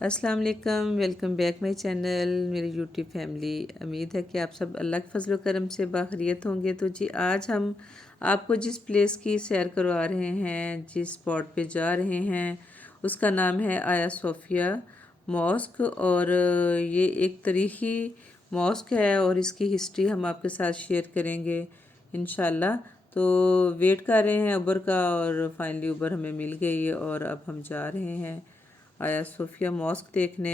अस्सलाम वालेकुम, welcome back my channel, मेरी यूट्यूब फैमिली। उम्मीद है कि आप सब अल्लाह के फजल करम से बाखैरियत होंगे। तो जी आज हम आपको जिस प्लेस की सैर करवा रहे हैं, जिस स्पॉट पे जा रहे हैं, उसका नाम है आया सोफिया मॉस्क। और ये एक तारीख़ी मॉस्क है और इसकी हिस्ट्री हम आपके साथ शेयर करेंगे इंशाल्लाह। तो वेट कर रहे हैं उबर का और फाइनली उबर हमें मिल गई है और अब हम जा रहे हैं आया सोफिया मॉस्क देखने।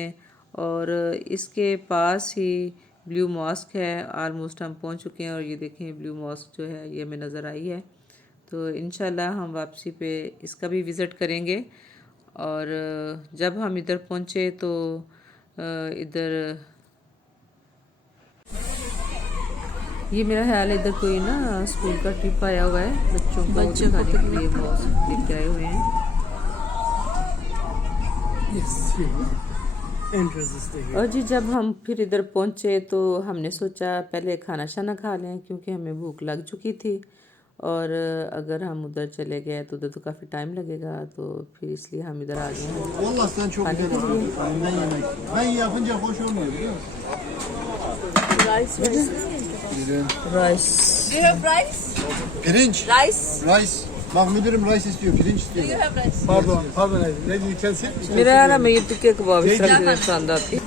और इसके पास ही ब्लू मॉस्क है। आलमोस्ट हम पहुंच चुके हैं और ये देखें ब्लू मॉस्क जो है ये हमें नज़र आई है। तो इंशाल्लाह हम वापसी पे इसका भी विज़िट करेंगे। और जब हम इधर पहुंचे तो इधर ये मेरा ख्याल है इधर कोई ना स्कूल का ट्रिप आया हुआ है, बच्चों को दिखाने के लिए मॉस्क लेके आए हुए हैं। और जी जब हम फिर इधर पहुंचे तो हमने सोचा पहले खाना शाना खा लें क्योंकि हमें भूख लग चुकी थी। और अगर हम उधर चले गए तो उधर तो काफ़ी टाइम लगेगा, तो फिर इसलिए हम इधर आ गए हैं Vallahi sen çok खाने के लिए। elinden yemek. Ben yapınca hoş olmuyor biliyor musun? Rice Do you have rice? Pirinç. Rice? Rice. Bak müdürüm rice istiyor, pirinç Do you istiyor. have rice? Pardon. Ne you can say? मेरा यार हमें ये टिक्के कबाब इस तरह से पसंद आती।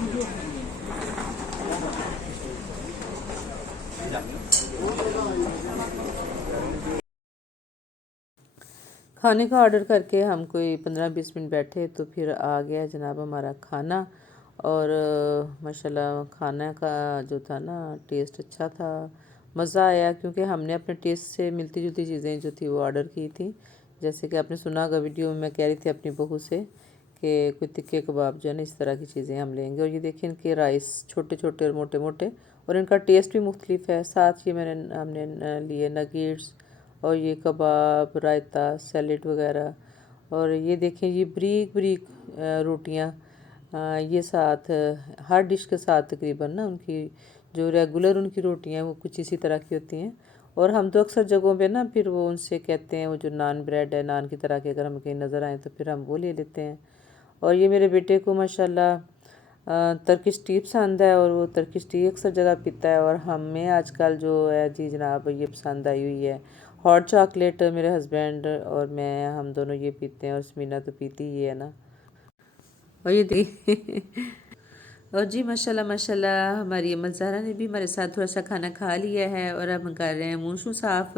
खाने का ऑर्डर करके हम कोई 15-20 मिनट बैठे तो फिर आ गया जनाब हमारा खाना। और माशाल्लाह खाना का जो था ना टेस्ट अच्छा था, मज़ा आया क्योंकि हमने अपने टेस्ट से मिलती जुलती चीज़ें जो थी वो ऑर्डर की थी। जैसे कि आपने सुना होगा वीडियो में मैं कह रही थी अपनी बहू से कि कोई तिक्के कबाब जो है ना इस तरह की चीज़ें हम लेंगे। और ये देखें इनके राइस छोटे छोटे और मोटे मोटे और इनका टेस्ट भी मुख्तलिफ है। साथ ये हमने लिए नगेट्स और ये कबाब, रायता, सैलेड वगैरह। और ये देखें ये बारीक बारीक रोटियां, ये साथ हर डिश के साथ तकरीबन ना उनकी जो रेगुलर उनकी रोटियां वो कुछ इसी तरह की होती हैं। और हम तो अक्सर जगहों पे ना फिर वो उनसे कहते हैं वो जो नान ब्रेड है नान की तरह के अगर हमें कहीं नज़र आए तो फिर हम वो ले लेते हैं। और ये मेरे बेटे को माशाल्लाह तर्किश टी पसंद है और वो तर्किश टी अक्सर जगह पीता है। और हमें आजकल जो है जी जनाब ये पसंद आई हुई है हॉट चॉकलेट। मेरे हस्बैंड और मैं हम दोनों ये पीते हैं और समीना तो पीती ही है ना। और ये देखिए और जी माशाल्लाह माशाल्लाह हमारी अम्मा ज़हरा ने भी हमारे साथ थोड़ा सा खाना खा लिया है और अब हम कर रहे हैं मुँह शूँ साफ़।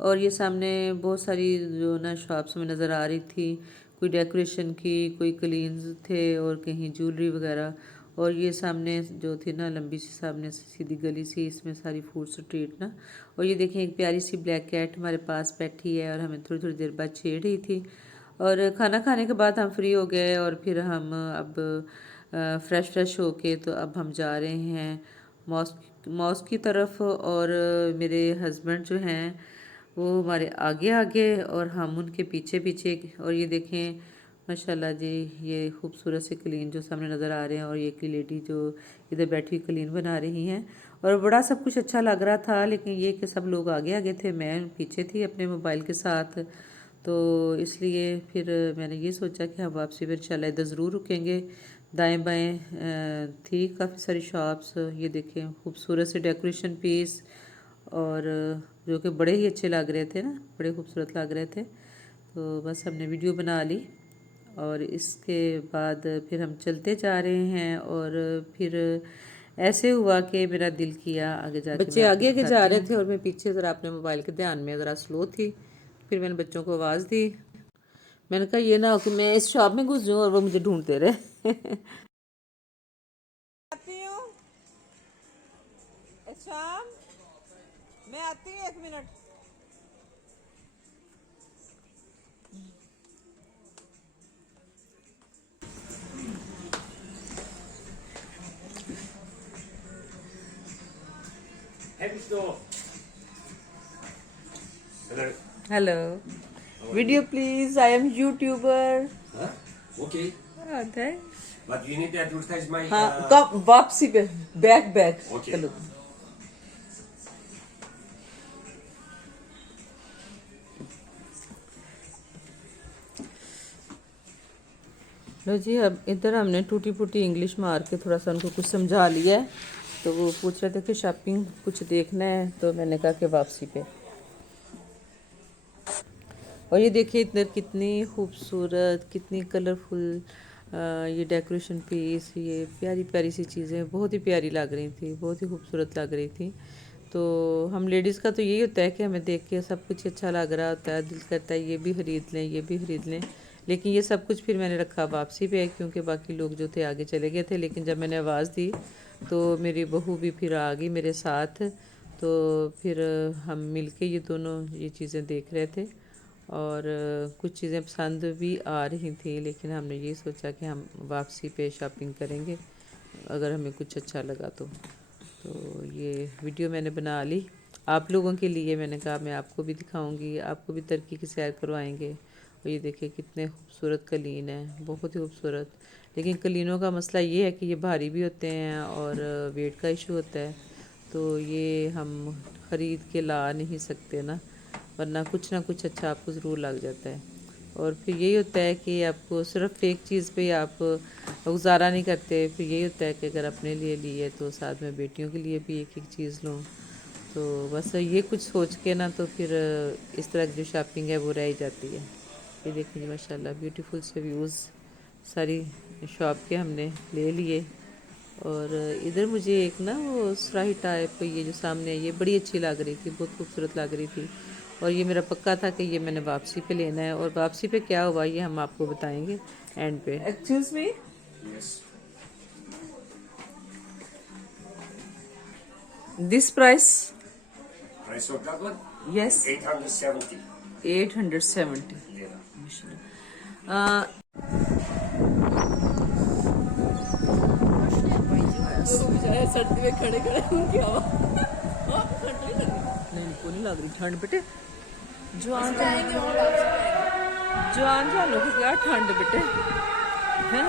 और ये सामने बहुत सारी जो ना शॉप्स में नज़र आ रही थी, कोई डेकोरेशन की, कोई क्लीन्स थे और कहीं ज्वेलरी वगैरह। और ये सामने जो थी ना लंबी सी सामने से सीधी गली सी, इसमें सारी फूड स्ट्रीट ना। और ये देखें एक प्यारी सी ब्लैक कैट हमारे पास बैठी है और हमें थोड़ी थोड़ी देर बाद छेड़ रही थी। और खाना खाने के बाद हम फ्री हो गए और फिर हम अब फ्रेश होके तो अब हम जा रहे हैं मॉस्क की तरफ। और मेरे हस्बैंड जो हैं वो हमारे आगे आगे और हम उनके पीछे पीछे। और ये देखें माशाल्लाह जी ये खूबसूरत से कलीन जो सामने नज़र आ रहे हैं और ये एक लेडी जो इधर बैठी हुई कलीन बना रही हैं। और बड़ा सब कुछ अच्छा लग रहा था, लेकिन ये कि सब लोग आगे आगे थे, मैं पीछे थी अपने मोबाइल के साथ। तो इसलिए फिर मैंने ये सोचा कि हम वापसी फिर इंशाल्लाह इधर ज़रूर रुकेंगे। दाएं बाएं थी काफ़ी सारी शॉप्स, ये देखें खूबसूरत से डेकोरेशन पीस और जो कि बड़े ही अच्छे लग रहे थे ना, बड़े खूबसूरत लग रहे थे। तो बस हमने वीडियो बना ली और इसके बाद फिर हम चलते जा रहे हैं। और फिर ऐसे हुआ कि मेरा दिल किया आगे जाके बच्चे आगे आगे जा रहे थे और मैं पीछे ज़रा अपने मोबाइल के ध्यान में ज़रा स्लो थी। फिर मैंने बच्चों को आवाज़ दी, मैंने कहा ये ना हो कि मैं इस शॉप में घुस जाऊँ और वो मुझे ढूंढते रहे। आती हूँ शाम, मैं आती हूँ 1 minute. Hello. Hello, video please, I am YouTuber. Huh? Okay. But you need to advertise my. हाँ कब वापसी पे बैक बैक Okay. चलो। लो जी, अब इधर हमने टूटी फूटी इंग्लिश मार के थोड़ा सा उनको कुछ समझा लिया है। तो वो पूछ रहे थे कि शॉपिंग कुछ देखना है, तो मैंने कहा कि वापसी पे। और ये देखिए इधर कितनी खूबसूरत, कितनी कलरफुल ये डेकोरेशन पीस, ये प्यारी प्यारी सी चीज़ें बहुत ही प्यारी लग रही थी, बहुत ही खूबसूरत लग रही थी। तो हम लेडीज़ का तो यही होता है कि हमें देख के सब कुछ अच्छा लग रहा होता है, दिल करता है ये भी ख़रीद लें, ये भी ख़रीद लें। लेकिन ये सब कुछ फिर मैंने रखा वापसी पे, क्योंकि बाकी लोग जो थे आगे चले गए थे। लेकिन जब मैंने आवाज़ दी तो मेरी बहू भी फिर आ गई मेरे साथ। तो फिर हम मिलके ये दोनों ये चीज़ें देख रहे थे, और कुछ चीज़ें पसंद भी आ रही थी। लेकिन हमने ये सोचा कि हम वापसी पे शॉपिंग करेंगे अगर हमें कुछ अच्छा लगा तो ये वीडियो मैंने बना ली आप लोगों के लिए। मैंने कहा मैं आपको भी दिखाऊंगी, आपको भी टर्की की सैर करवाएंगे। और ये देखिए कितने खूबसूरत कलीन है, बहुत ही खूबसूरत। लेकिन कलीनों का मसला ये है कि ये भारी भी होते हैं और वेट का इशू होता है। तो ये हम ख़रीद के ला नहीं सकते ना, वरना कुछ ना कुछ अच्छा आपको ज़रूर लग जाता है। और फिर यही होता है कि आपको सिर्फ एक चीज़ पे आप गुजारा नहीं करते। फिर यही होता है कि अगर अपने लिए लिए तो साथ में बेटियों के लिए भी एक एक चीज़ लूँ। तो बस ये कुछ सोच के ना, तो फिर इस तरह की जो शॉपिंग है वो रह ही जाती है। ये देखिए माशाल्लाह ब्यूटीफुल से व्यूज़ सारी शॉप के हमने ले लिए। और इधर मुझे एक ना वो सुराही टाइप ये जो सामने है ये बड़ी अच्छी लग रही थी, बहुत खूबसूरत लग रही थी। और ये मेरा पक्का था कि ये मैंने वापसी पे लेना है, और वापसी पे क्या हुआ ये हम आपको बताएंगे एंड पे। Excuse me? Yes. This price? Price of that one? Yes. 870. 870. Yeah. Uh, सर्दी में खड़े खड़े उनकी हवा नहीं को नहीं लग रही ठंड बेटे। जवान जवान जानो को क्या ठंड बेटे हैं।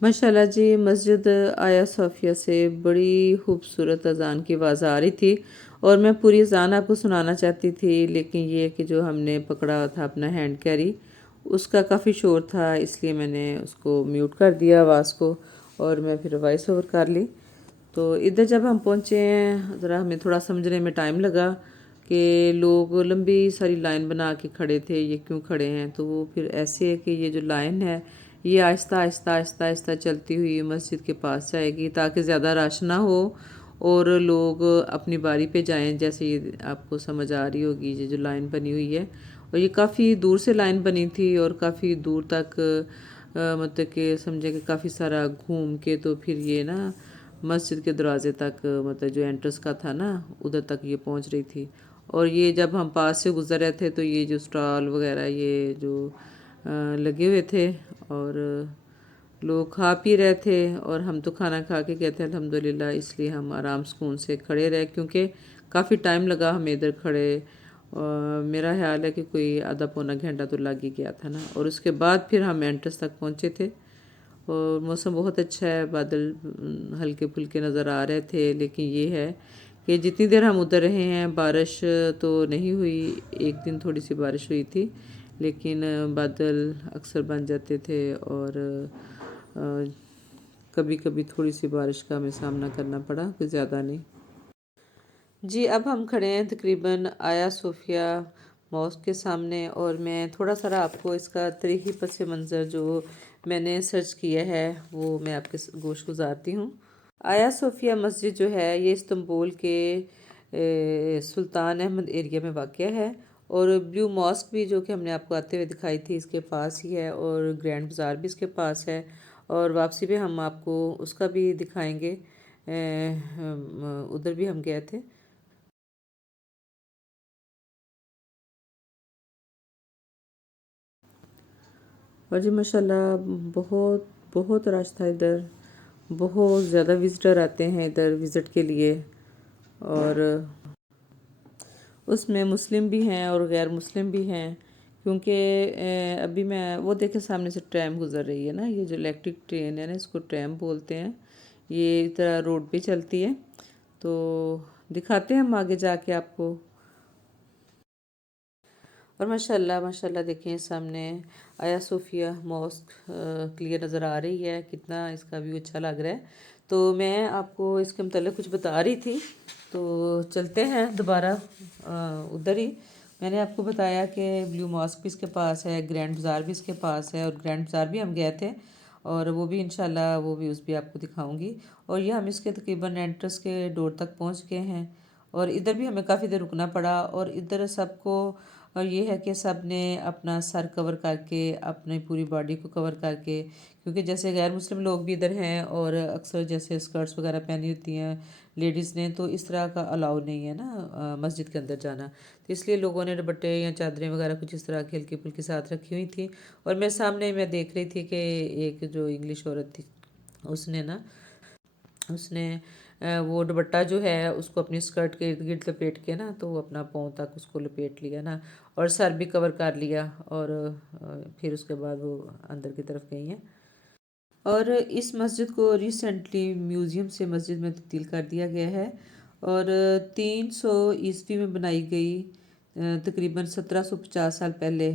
माशाल्लाह जी, मस्जिद आया सोफिया से बड़ी खूबसूरत अज़ान की आवाज़ आ रही थी, और मैं पूरी अज़ान आपको सुनाना चाहती थी। लेकिन ये कि जो हमने पकड़ा था अपना हैंड कैरी, उसका काफ़ी शोर था, इसलिए मैंने उसको म्यूट कर दिया आवाज़ को, और मैं फिर वॉइस ओवर कर ली। तो इधर जब हम पहुँचे हैं, ज़रा हमें थोड़ा समझने में टाइम लगा कि लोग लंबी सारी लाइन बना के खड़े थे, ये क्यों खड़े हैं। तो वो फिर ऐसे है कि ये जो लाइन है ये आहिस्ता आहिस्ता आहिस्ता आहिस्ता चलती हुई मस्जिद के पास जाएगी, ताकि ज़्यादा रश ना हो और लोग अपनी बारी पे जाएं। जैसे ये आपको समझ आ रही होगी ये जो लाइन बनी हुई है, और ये काफ़ी दूर से लाइन बनी थी, और काफ़ी दूर तक मतलब कि समझे कि काफ़ी सारा घूम के तो फिर ये ना मस्जिद के दरवाजे तक, मतलब जो एंट्रेंस का था ना, उधर तक ये पहुंच रही थी। और ये जब हम पास से गुजर रहे थे तो ये जो स्टॉल वगैरह ये जो लगे हुए थे, और लोग खा पी रहे थे, और हम तो खाना खा के गए थे अल्हम्दुलिल्लाह, इसलिए हम आराम सुकून से खड़े रहे, क्योंकि काफ़ी टाइम लगा हमें इधर खड़े। मेरा ख्याल है कि कोई आधा पौना घंटा तो लग ही गया था ना। और उसके बाद फिर हम एंट्रेंस तक पहुँचे थे, और मौसम बहुत अच्छा है, बादल हल्के फुल्के नज़र आ रहे थे। लेकिन ये है कि जितनी देर हम उधर रहे हैं बारिश तो नहीं हुई। एक दिन थोड़ी सी बारिश हुई थी, लेकिन बादल अक्सर बन जाते थे, और कभी कभी थोड़ी सी बारिश का हमें सामना करना पड़ा, कुछ ज़्यादा नहीं। जी, अब हम खड़े हैं तकरीबन आया सोफिया मॉस्क के सामने, और मैं थोड़ा सा आपको इसका तारीखी पस मंज़र जो मैंने सर्च किया है वो मैं आपके गोश गुजारती हूँ। आया सोफिया मस्जिद जो है ये इस्तंबुल के सुल्तान अहमद एरिया में वाक़ है, और ब्लू मॉस्क भी जो कि हमने आपको आते हुए दिखाई थी इसके पास ही है, और ग्रैंड बाज़ार भी इसके पास है। और वापसी पे हम आपको उसका भी दिखाएंगे, उधर भी हम गए थे। और जी माशाल्लाह बहुत बहुत रश था इधर, बहुत ज़्यादा विज़िटर आते हैं इधर विज़िट के लिए, और उसमें मुस्लिम भी हैं और गैर मुस्लिम भी हैं, क्योंकि अभी मैं वो देखे सामने से ट्रैम गुज़र रही है ना, ये जो इलेक्ट्रिक ट्रेन है ना, इसको ट्रैम बोलते हैं, ये इस तरह रोड पे चलती है। तो दिखाते हैं हम आगे जाके आपको। और माशाल्लाह माशाल्लाह देखें सामने आया सोफिया मॉस्क क्लियर नज़र आ रही है, कितना इसका व्यू अच्छा लग रहा है। तो मैं आपको इसके मतलब कुछ बता रही थी, तो चलते हैं दोबारा उधर ही। मैंने आपको बताया कि ब्लू मॉस्क भी इसके पास है, ग्रैंड बाज़ार भी इसके पास है, और ग्रैंड बाज़ार भी हम गए थे, और वो भी इंशाल्लाह वो व्यूज़ भी आपको दिखाऊंगी। और ये हम इसके तकरीबन एंट्रेंस के डोर तक पहुंच गए हैं, और इधर भी हमें काफ़ी देर रुकना पड़ा। और इधर सबको ये है कि सब ने अपना सर कवर करके, अपनी पूरी बॉडी को कवर करके, क्योंकि जैसे गैर मुस्लिम लोग भी इधर हैं और अक्सर जैसे स्कर्ट्स वगैरह पहनी होती हैं लेडीज़ ने, तो इस तरह का अलाउ नहीं है ना मस्जिद के अंदर जाना। तो इसलिए लोगों ने दुपट्टे या चादरें वगैरह कुछ इस तरह की हल्की फुल्की साथ रखी हुई थी। और मेरे सामने मैं देख रही थी कि एक जो इंग्लिश औरत थी, उसने वो दुपट्टा जो है उसको अपनी स्कर्ट के इर्द गिर्द लपेट के ना, तो वो अपना पाँव तक उसको लपेट लिया ना, और सर भी कवर कर लिया, और फिर उसके बाद वो अंदर की तरफ गई हैं। और इस मस्जिद को रिसेंटली म्यूज़ियम से मस्जिद में तब्दील कर दिया गया है, और 300 ईस्वी में बनाई गई, तकरीबन 1750 साल पहले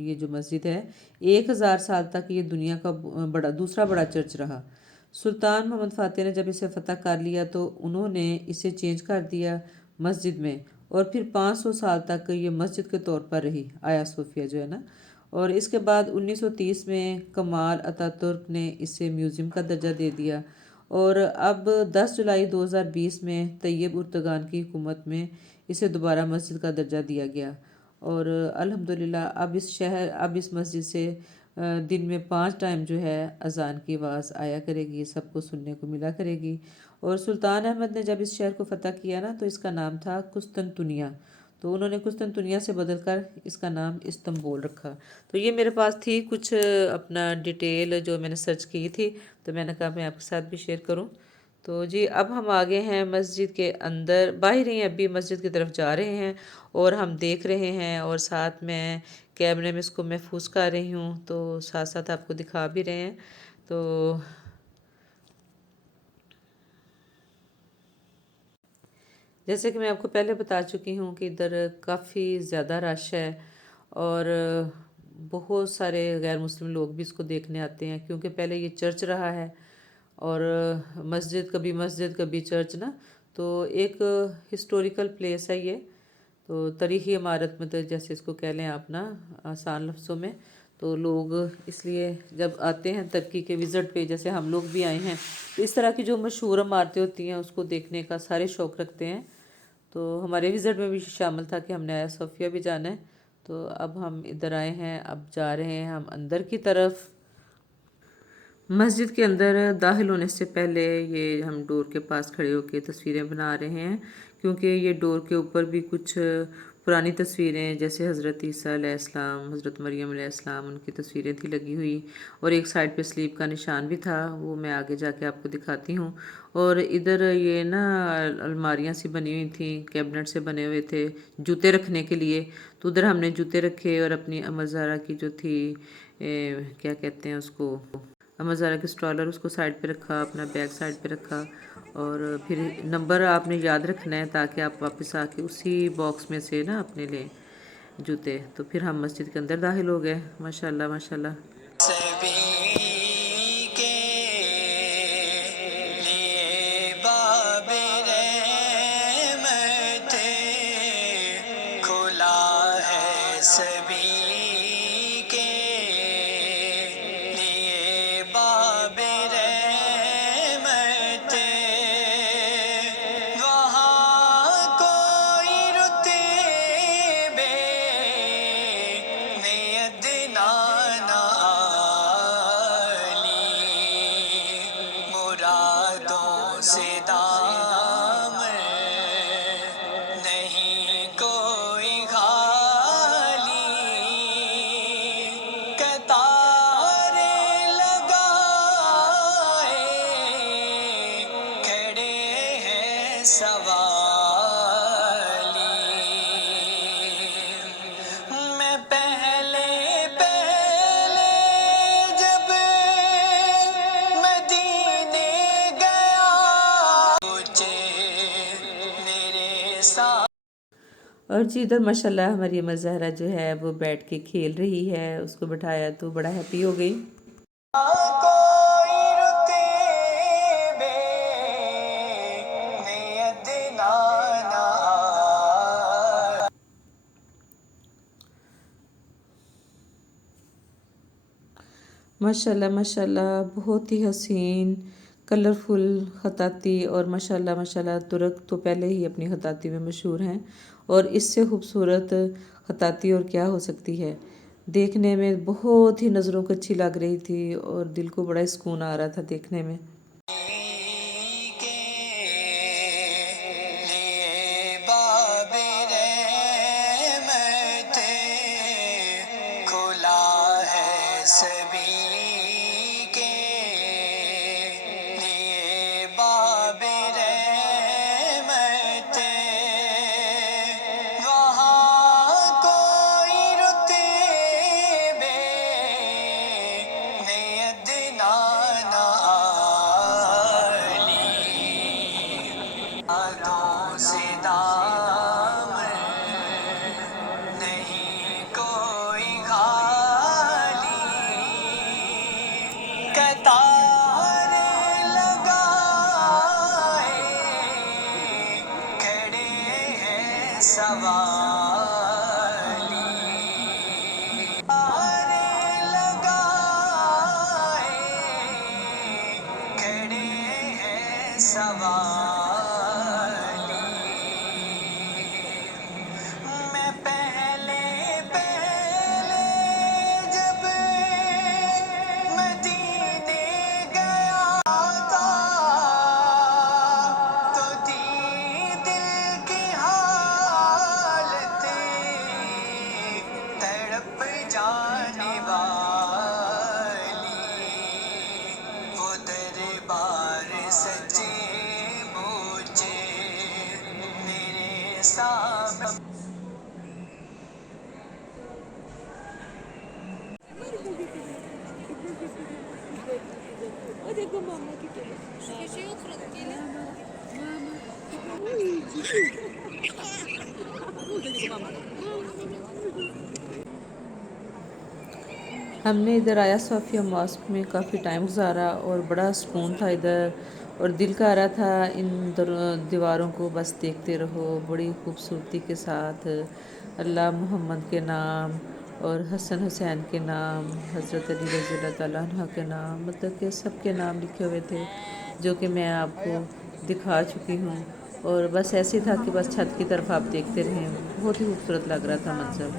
ये जो मस्जिद है, 1000 साल तक ये दुनिया का दूसरा बड़ा चर्च रहा। सुल्तान मोहम्मद फ़ातिह ने जब इसे फ़तह कर लिया तो उन्होंने इसे चेंज कर दिया मस्जिद में, और फिर 500 साल तक ये मस्जिद के तौर पर रही आया सोफिया जो है ना। और इसके बाद 1930 में कमाल अतातुर्क ने इसे म्यूज़ियम का दर्जा दे दिया, और अब 10 जुलाई 2020 में तैयब उर्तगान की हुकूमत में इसे दोबारा मस्जिद का दर्जा दिया गया। और अल्हम्दुलिल्लाह अब इस मस्जिद से दिन में 5 टाइम जो है अज़ान की आवाज़ आया करेगी, सबको सुनने को मिला करेगी। और सुल्तान अहमद ने जब इस शहर को फ़तह किया ना, तो इसका नाम था कुस्तनतुनिया, तो उन्होंने कुस्तनतुनिया से बदलकर इसका नाम इस्तंबुल रखा। तो ये मेरे पास थी कुछ अपना डिटेल जो मैंने सर्च की थी, तो मैंने कहा मैं आपके साथ भी शेयर करूं। तो जी अब हम आ गए हैं मस्जिद के अंदर, बाहर ही अभी मस्जिद की तरफ जा रहे हैं, और हम देख रहे हैं, और साथ में कैमरे में इसको महफूज कर रही हूँ, तो साथ साथ आपको दिखा भी रहे हैं। तो जैसे कि मैं आपको पहले बता चुकी हूँ कि इधर काफ़ी ज़्यादा रश है, और बहुत सारे गैर मुस्लिम लोग भी इसको देखने आते हैं, क्योंकि पहले ये चर्च रहा है, और मस्जिद कभी चर्च ना, तो एक हिस्टोरिकल प्लेस है ये। तो तारीख़ी इमारत मतलब जैसे इसको कह लें आप ना आसान लफ्ज़ों में, तो लोग इसलिए जब आते हैं तरक्की के विज़िट पे, जैसे हम लोग भी आए हैं, तो इस तरह की जो मशहूर इमारतें होती हैं उसको देखने का सारे शौक़ रखते हैं। तो हमारे विज़िट में भी शामिल था कि हमने आया सोफिया भी जाना है। तो अब हम इधर आए हैं, अब जा रहे हैं हम अंदर की तरफ। मस्जिद के अंदर दाखिल होने से पहले ये हम डोर के पास खड़े होकर तस्वीरें बना रहे हैं, क्योंकि ये डोर के ऊपर भी कुछ पुरानी तस्वीरें जैसे हज़रत ईसा अलैहिस्सलाम, हज़रत मरियम अलैहिस्सलाम, उनकी तस्वीरें थी लगी हुई, और एक साइड पे स्लीप का निशान भी था, वो मैं आगे जाके आपको दिखाती हूँ। और इधर ये ना अलमारियाँ सी बनी हुई थी, कैबिनेट से बने हुए थे जूते रखने के लिए, तो उधर हमने जूते रखे, और अपनी अमज़ारा की जो थी क्या कहते हैं उसको, अमज़ारा की स्ट्रॉलर, उसको साइड पे रखा, अपना बैग साइड पे रखा, और फिर नंबर आपने याद रखना है ताकि आप वापस आके उसी बॉक्स में से ना अपने लें जूते। तो फिर हम मस्जिद के अंदर दाखिल हो गए। माशाल्लाह माशाल्लाह। और जी इधर माशाल्लाह हमारी अम्मा ज़हरा जो है वो बैठ के खेल रही है, उसको बिठाया तो बड़ा हैप्पी हो गई। माशाल्लाह माशाल्लाह बहुत ही हसीन कलरफुल ख़ताती और माशाल्लाह माशाल्लाह तुर्क तो पहले ही अपनी ख़ताती में मशहूर हैं और इससे खूबसूरत ख़ताती और क्या हो सकती है। देखने में बहुत ही नज़रों को अच्छी लग रही थी और दिल को बड़ा सुकून आ रहा था देखने में। देखो मामा की हमने इधर आया सोफिया मॉस्क में काफ़ी टाइम गुजारा और बड़ा सुकून था इधर और दिल का आ रहा था इन दीवारों को बस देखते रहो बड़ी खूबसूरती के साथ। अल्लाह मोहम्मद के नाम और हसन हुसैन के नाम, हज़रत अली रज़ी अल्लाह तआला अन्हा के नाम, मतलब कि सब के नाम लिखे हुए थे जो कि मैं आपको दिखा चुकी हूँ। और बस ऐसे था कि बस छत की तरफ आप देखते रहें, बहुत ही खूबसूरत लग रहा था मंजर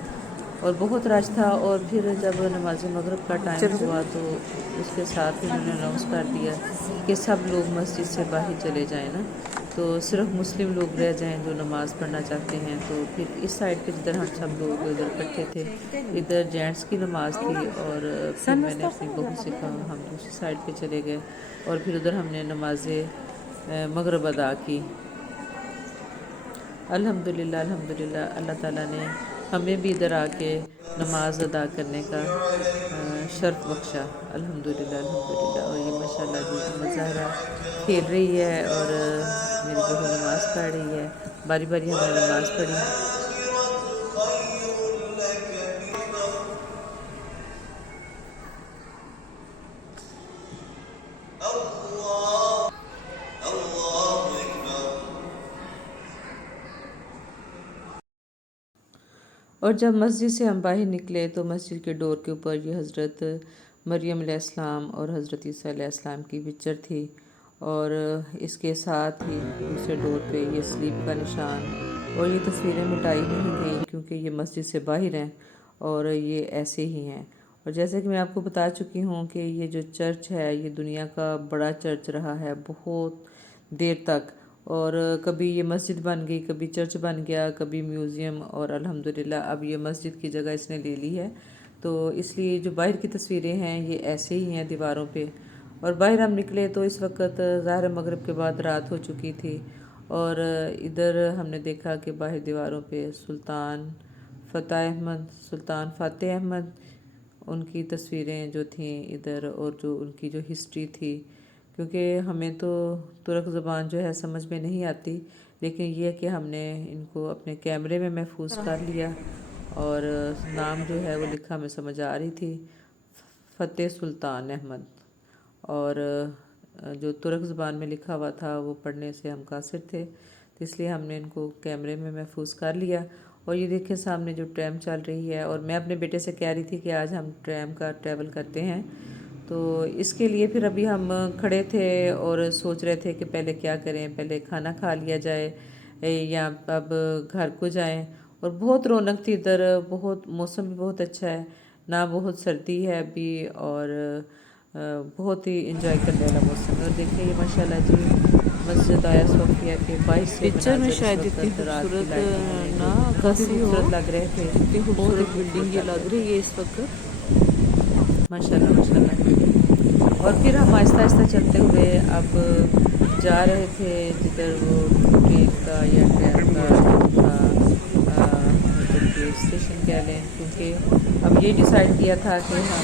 और बहुत रश था। और फिर जब नमाज मगरिब का टाइम हुआ तो उसके साथ ही उन्होंने अनाउंस कर दिया कि सब लोग मस्जिद से बाहर चले जाएं ना, तो सिर्फ मुस्लिम लोग रह जाएं जो नमाज़ पढ़ना चाहते हैं। तो फिर इस साइड पे जिधर हम सब लोग इधर इकट्ठे थे, इधर जेंट्स की नमाज़ थी और फिर मैंने अपनी बहू से कहा हम दूसरी साइड पे चले गए और फिर उधर हमने नमाज मगरिब अदा की। अल्हम्दुलिल्लाह अल्हम्दुलिल्लाह अल्लाह ताला ने हमें भी इधर आके नमाज अदा करने का शर्फ बख्शा। अल्हम्दुलिल्लाह अल्हम्दुलिल्लाह। और ये माशाल्लाह जी अम्मा ज़हरा खेल रही है और मेरी बहू नमाज़ पढ़ रही है। बारी बारी हमने नमाज़ पढ़ी। और जब मस्जिद से हम बाहर निकले तो मस्जिद के डोर के ऊपर ये हज़रत मरियम अलैहिस्सलाम और हज़रत ईसा अलैहिस्सलाम की पिक्चर थी और इसके साथ ही दूसरे डोर पे ये स्लीप का निशान और ये तस्वीरें मिटाई नहीं गई क्योंकि ये मस्जिद से बाहर हैं और ये ऐसे ही हैं। और जैसे कि मैं आपको बता चुकी हूँ कि ये जो चर्च है ये दुनिया का बड़ा चर्च रहा है बहुत देर तक। और कभी ये मस्जिद बन गई, कभी चर्च बन गया, कभी म्यूज़ियम और अल्हम्दुलिल्लाह अब ये मस्जिद की जगह इसने ले ली है। तो इसलिए जो बाहर की तस्वीरें हैं ये ऐसे ही हैं दीवारों पे। और बाहर हम निकले तो इस वक्त ज़ाहिर मगरिब के बाद रात हो चुकी थी और इधर हमने देखा कि बाहर दीवारों पे सुल्तान फ़तेह अहमद उनकी तस्वीरें जो थीं इधर और जो उनकी जो हिस्ट्री थी, क्योंकि हमें तो तुर्क ज़बान जो है समझ में नहीं आती लेकिन ये है कि हमने इनको अपने कैमरे में महफूज कर लिया। और नाम जो है वो लिखा हमें समझ आ रही थी, फ़तेह सुल्तान अहमद। और जो तुर्क ज़बान में लिखा हुआ था वो पढ़ने से हम कासिर थे, तो इसलिए हमने इनको कैमरे में महफूज कर लिया। और ये देखिए सामने जो ट्रैम चल रही है, और मैं अपने बेटे से कह रही थी कि आज हम ट्रैम का ट्रैवल करते हैं। तो इसके लिए फिर अभी हम खड़े थे और सोच रहे थे कि पहले क्या करें, पहले खाना खा लिया जाए या अब घर को जाएं। और बहुत रौनक थी इधर, बहुत मौसम भी बहुत अच्छा है, ना बहुत सर्दी है अभी, और बहुत ही इंजॉय करने वाला मौसम है। और देखिए ये माशाल्लाह जी मस्जिद आया सोफिया के 22 पिक्चर में शायद इतनी खूबसूरत ना काफ़ी कैसी हो, खूबसूरत लग रहे थे, इतनी बहुत खूबसूरत ही बिल्डिंग ये लग रही है इस वक्त। माशाल्लाह माशाल्लाह। और फिर हम आहिस्ता आहिस्ता चलते हुए अब जा रहे थे जिधर वो ट्रेन का या ट्रैम का था, मतलब कि स्टेशन कह लें, क्योंकि अब ये डिसाइड किया था कि हम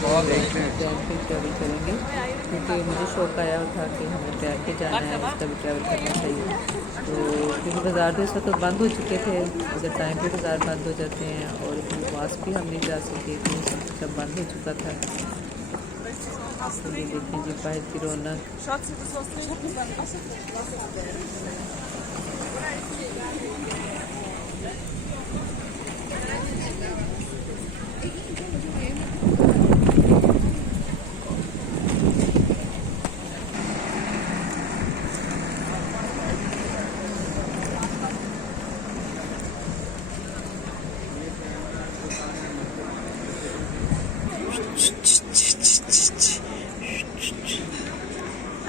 ट्रैम पे ट्रैवल करेंगे, क्योंकि मुझे शौक आया था कि हमें ट्रैम पे जाना है, इसका भी ट्रैवल करना चाहिए। तो क्योंकि बाज़ार तो इस वक्त बंद हो चुके थे, अगर टाइम पे बाज़ार बंद हो जाते हैं, और इतनी पास भी हम नहीं जा सके क्योंकि सब कुछ अब बंद हो चुका था। तो ये देखें जी बाहर की रौनक।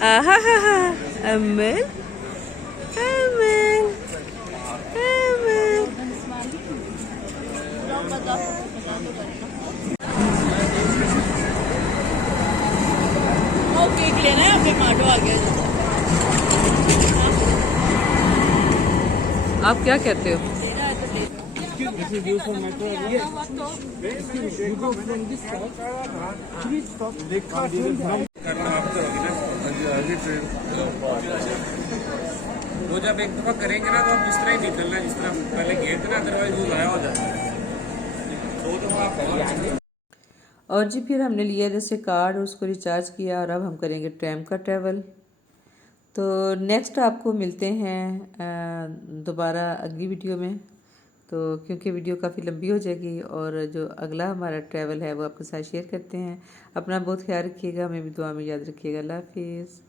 आहा हा हा, अमन अमन अमन। वो केक लेना है अपने माटो आ गया। आप क्या कहते हो? वो जब एक दफा करेंगे ना तो आप जिस तरह ही निकलना है, जिस तरह पहले गए थे ना, अदरवाइज वो लाया हो जाता है। दो दफा आप और जी फिर हमने लिया जैसे कार्ड, उसको रिचार्ज किया, और अब हम करेंगे ट्रैम का ट्रैवल। तो नेक्स्ट आपको मिलते हैं दोबारा अगली वीडियो में, तो क्योंकि वीडियो काफ़ी लंबी हो जाएगी, और जो अगला हमारा ट्रैवल है वो आपके साथ शेयर करते हैं। अपना बहुत ख्याल रखिएगा, हमें भी दुआ में याद रखिएगा। अल्लाह हाफिज़।